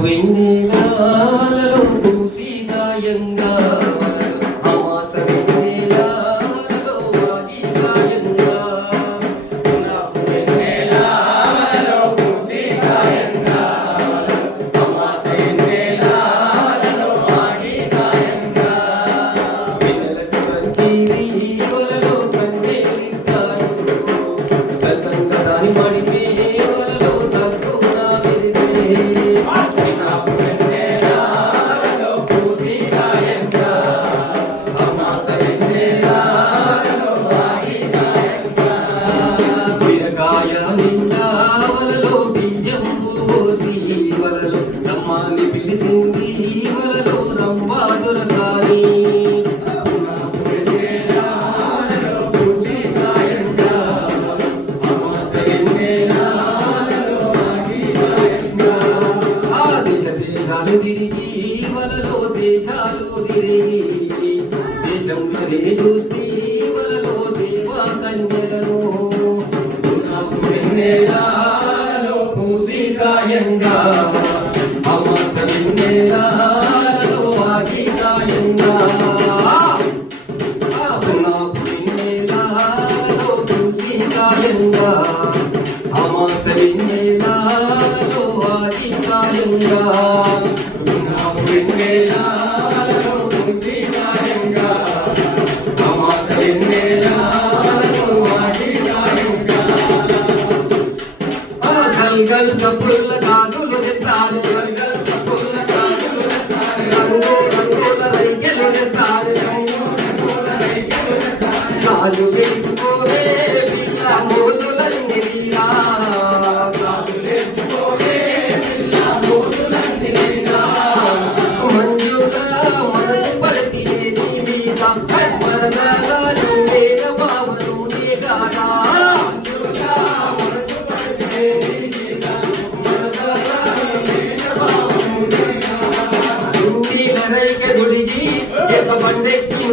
వెన్నెలలో పూసిగాయంగా అమాస వెన్నెలలో ఆగిగాయంగా వెన్నెలలో పూసిగాయంగా అమాస వెన్నెలలో ఆగిగాయంగా వెన్నెలకు మంచిది వలలో కన్నెలింగాడు కల్సంగదాని మడిపే వలలో తక్కువ మెరిసే రమ్మాని పిలిసింది వలలో రంబాదురసాని ఆ దేశ దేశాలు తిరిగి వలలో దేశాలు తిరిగి దేశంలోనే చూస్తే వలలో దేవా కన్యలను వెన్నెలలో పూసిగాయంగా అమాస వెన్నెలలో ఆగిగాయంగా వెన్నెలలో పూసిగాయంగా అమాస వెన్నెలలో ఆగిగాయంగా వెన్నెలలో పూసిగాయంగా అమాస వెన్నెలలో ఆగిగాయంగా గల్ సప్పుల కాదులు చెప్తాడు గల్ సప్పుల కాదులు చెప్తాడు రంగు రంగుల రైకెలు చెప్తాడు కాదు వేసుకోవే పిల్ల మోసులన్నిలా కాదు వేసుకోవే పిల్ల మోసులన్నిలా మంజుగా మనసు పడితే నీ మీద మరదగా నువ్వేగ బావను నీ గాడా గుడికి చేత బండెక్కి